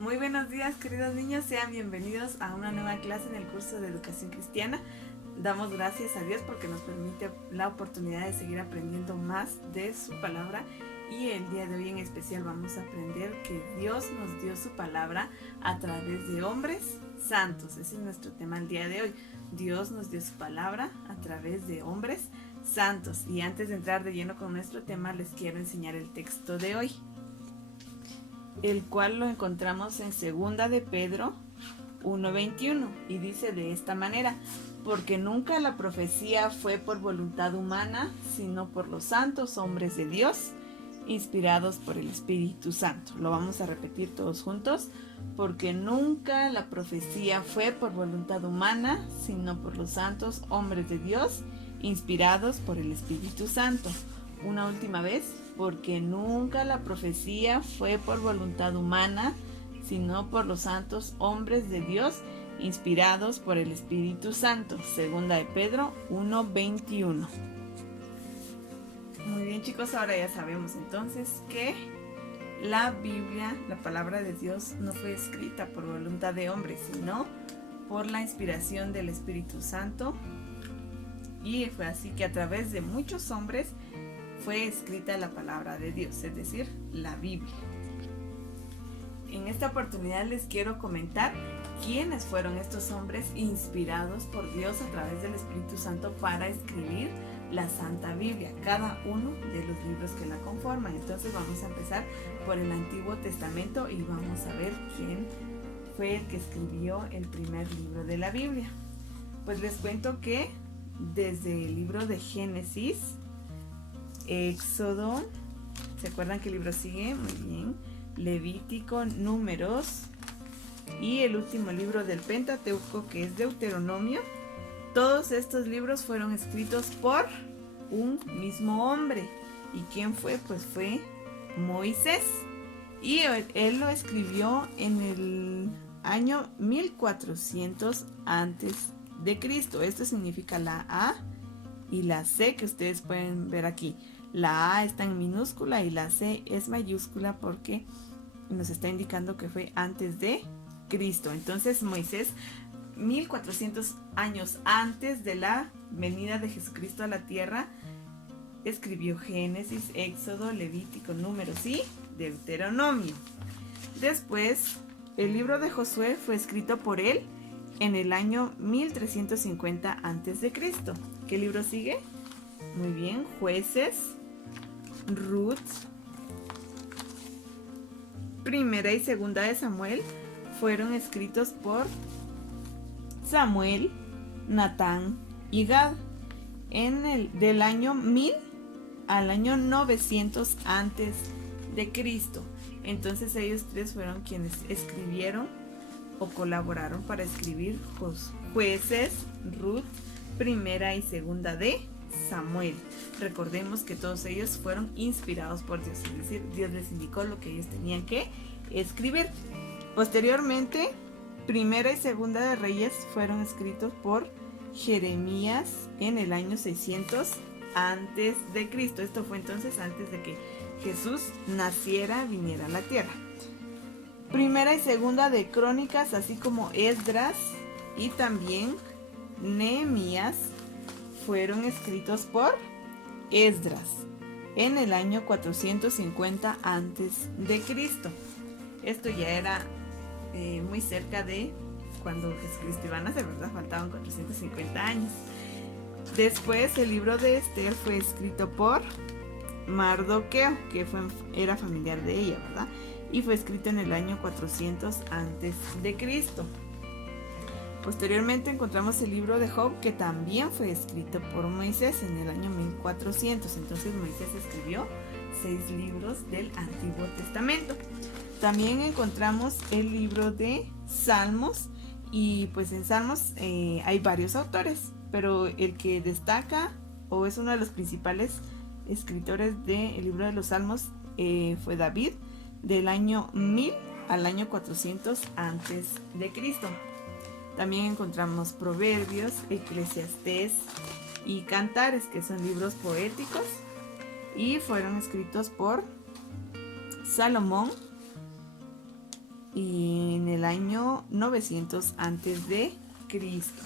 Muy buenos días, queridos niños, sean bienvenidos a una nueva clase en el curso de Educación Cristiana. Damos gracias a Dios porque nos permite la oportunidad de seguir aprendiendo más de su palabra, y el día de hoy en especial vamos a aprender que Dios nos dio su palabra a través de hombres santos. Ese es nuestro tema el día de hoy. Dios nos dio su palabra a través de hombres santos. Y antes de entrar de lleno con nuestro tema, les quiero enseñar el texto de hoy, el cual lo encontramos en 2 de Pedro 1:21, y dice de esta manera: porque nunca la profecía fue por voluntad humana, sino por los santos hombres de Dios, inspirados por el Espíritu Santo. Lo vamos a repetir todos juntos: porque nunca la profecía fue por voluntad humana, sino por los santos hombres de Dios, inspirados por el Espíritu Santo. Una última vez: porque nunca la profecía fue por voluntad humana, sino por los santos hombres de Dios, inspirados por el Espíritu Santo. 2 de Pedro 1:21. Muy bien, chicos, ahora ya sabemos entonces que la Biblia, la palabra de Dios, no fue escrita por voluntad de hombre, sino por la inspiración del Espíritu Santo. Y fue así que a través de muchos hombres fue escrita la palabra de Dios, es decir, la Biblia. En esta oportunidad les quiero comentar quiénes fueron estos hombres inspirados por Dios a través del Espíritu Santo para escribir la Santa Biblia, cada uno de los libros que la conforman. Entonces vamos a empezar por el Antiguo Testamento y vamos a ver quién fue el que escribió el primer libro de la Biblia. Pues les cuento que desde el libro de Génesis, Éxodo, ¿se acuerdan qué libro sigue? Muy bien. Levítico, Números y el último libro del Pentateuco, que es Deuteronomio. Todos estos libros fueron escritos por un mismo hombre. ¿Y quién fue? Pues fue Moisés. Y él lo escribió en el año 1400 antes de Cristo. Esto significa la A y la C que ustedes pueden ver aquí. La A está en minúscula y la C es mayúscula porque nos está indicando que fue antes de Cristo. Entonces Moisés, 1400 años antes de la venida de Jesucristo a la tierra, escribió Génesis, Éxodo, Levítico, Números y Deuteronomio. Después, el libro de Josué fue escrito por él en el año 1350 antes de Cristo. ¿Qué libro sigue? Muy bien, Jueces, Ruth, Primera y Segunda de Samuel fueron escritos por Samuel, Natán y Gad del año 1000 al año 900 antes de Cristo. Entonces ellos tres fueron quienes escribieron o colaboraron para escribir Jueces, Ruth, Primera y Segunda de Samuel. Recordemos que todos ellos fueron inspirados por Dios, es decir, Dios les indicó lo que ellos tenían que escribir. Posteriormente, Primera y Segunda de Reyes fueron escritos por Jeremías en el año 600 antes de Cristo. Esto fue entonces antes de que Jesús naciera, viniera a la tierra. Primera y Segunda de Crónicas, así como Esdras y también Nehemías, fueron escritos por Esdras en el año 450 antes de Cristo. Esto ya era muy cerca de cuando Jesucristo iba a nacer, ¿verdad? Faltaban 450 años. Después el libro de Esther fue escrito por Mardoqueo, que era familiar de ella, ¿verdad? Y fue escrito en el año 400 antes de Cristo. Posteriormente encontramos el libro de Job, que también fue escrito por Moisés en el año 1400. Entonces Moisés escribió 6 libros del Antiguo Testamento. También encontramos el libro de Salmos, y pues en Salmos hay varios autores, pero el que destaca o es uno de los principales escritores del libro de los Salmos fue David, del año 1000 al año 400 antes de Cristo. También encontramos Proverbios, Eclesiastés y Cantares, que son libros poéticos y fueron escritos por Salomón y en el año 900 antes de Cristo.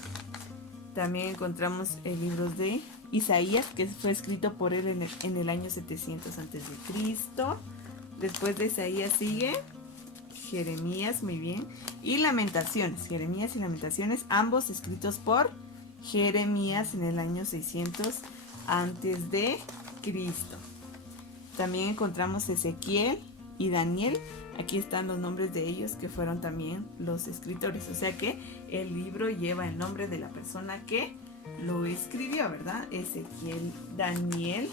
También encontramos libros de Isaías, que fue escrito por él en el año 700 antes de Cristo. Después de Isaías sigue Jeremías, muy bien, y Lamentaciones. Jeremías y Lamentaciones, ambos escritos por Jeremías en el año 600 antes de Cristo. También encontramos Ezequiel y Daniel. Aquí están los nombres de ellos que fueron también los escritores. O sea que el libro lleva el nombre de la persona que lo escribió, ¿verdad? Ezequiel, Daniel,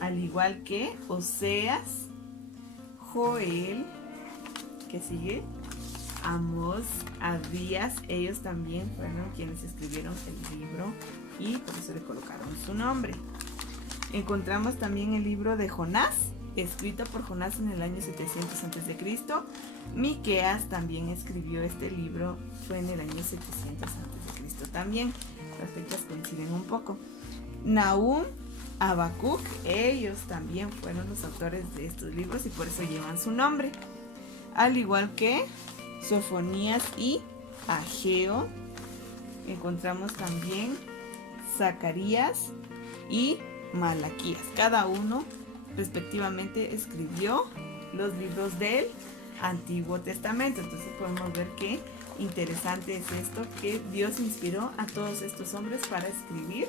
al igual que Oseas, Joel, que sigue, Amós, Abdías. Ellos también fueron quienes escribieron el libro y por eso le colocaron su nombre. Encontramos también el libro de Jonás, escrito por Jonás en el año 700 a.C. Miqueas también escribió este libro, fue en el año 700 a.C. también. Las fechas coinciden un poco. Nahum, Habacuc, ellos también fueron los autores de estos libros y por eso llevan su nombre. Al igual que Sofonías y Ageo. Encontramos también Zacarías y Malaquías. Cada uno respectivamente escribió los libros del Antiguo Testamento. Entonces podemos ver qué interesante es esto, que Dios inspiró a todos estos hombres para escribir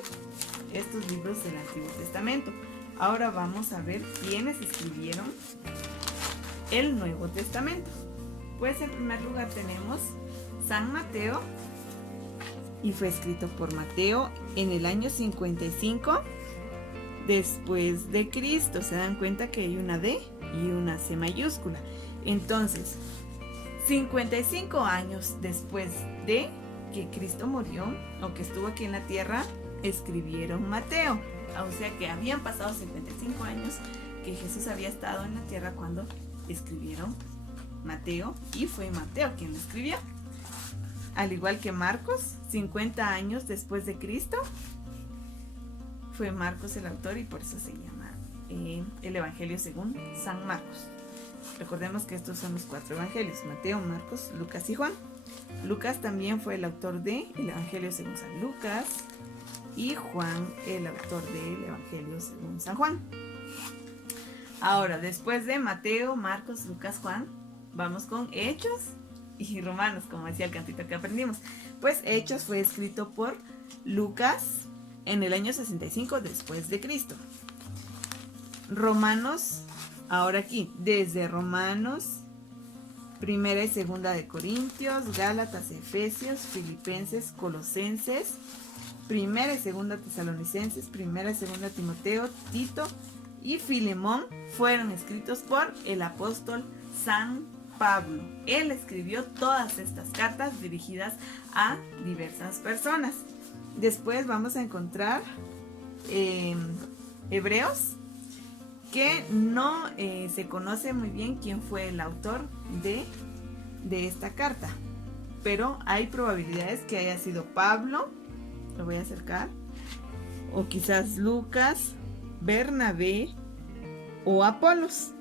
estos libros del Antiguo Testamento. Ahora vamos a ver quiénes escribieron el Nuevo Testamento. Pues en primer lugar tenemos San Mateo, y fue escrito por Mateo en el año 55 después de Cristo. Se dan cuenta que hay una D y una C mayúscula. Entonces, 55 años después de que Cristo murió o que estuvo aquí en la tierra, escribieron Mateo. O sea que habían pasado 55 años que Jesús había estado en la tierra cuando escribieron Mateo, y fue Mateo quien lo escribió. Al igual que Marcos, 50 años después de Cristo, fue Marcos el autor y por eso se llama el Evangelio según San Marcos. Recordemos que estos son los 4 evangelios: Mateo, Marcos, Lucas y Juan. Lucas también fue el autor de el Evangelio según San Lucas, y Juan el autor del Evangelio según San Juan. Ahora, después de Mateo, Marcos, Lucas, Juan, vamos con Hechos y Romanos, como decía el cantito que aprendimos. Pues Hechos fue escrito por Lucas en el año 65 después de Cristo. Romanos, ahora aquí, desde Romanos, Primera y Segunda de Corintios, Gálatas, Efesios, Filipenses, Colosenses, Primera y Segunda Tesalonicenses, Primera y Segunda Timoteo, Tito y Filemón fueron escritos por el apóstol San Pablo. Él escribió todas estas cartas dirigidas a diversas personas. Después vamos a encontrar Hebreos, que no se conoce muy bien quién fue el autor de esta carta, pero hay probabilidades que haya sido Pablo, lo voy a acercar, o quizás Lucas, Bernabé o Apolos.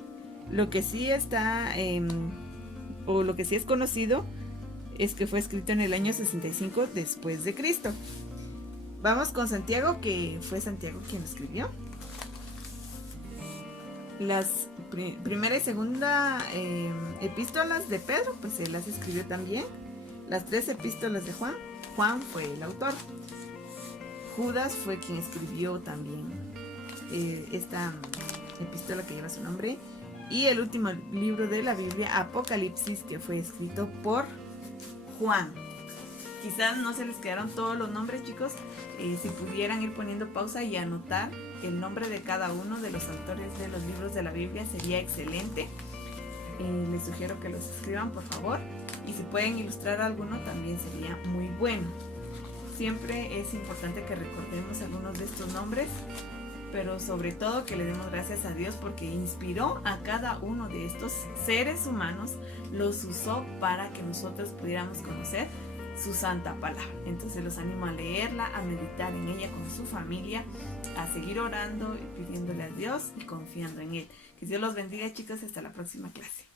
Lo que sí está o lo que sí es conocido es que fue escrito en el año 65 después de Cristo. Vamos con Santiago, que fue Santiago quien lo escribió. Las primera y segunda epístolas de Pedro, pues él las escribió también. Las 3 epístolas de Juan, Juan fue el autor. Judas fue quien escribió también esta epístola que lleva su nombre. Y el último libro de la Biblia, Apocalipsis, que fue escrito por Juan. Quizás no se les quedaron todos los nombres, chicos. Si pudieran ir poniendo pausa y anotar el nombre de cada uno de los autores de los libros de la Biblia, sería excelente. Les sugiero que los escriban, por favor. Y si pueden ilustrar alguno, también sería muy bueno. Siempre es importante que recordemos algunos de estos nombres, pero sobre todo que le demos gracias a Dios porque inspiró a cada uno de estos seres humanos, los usó para que nosotros pudiéramos conocer su santa palabra. Entonces los animo a leerla, a meditar en ella con su familia, a seguir orando y pidiéndole a Dios y confiando en Él. Que Dios los bendiga, chicos, hasta la próxima clase.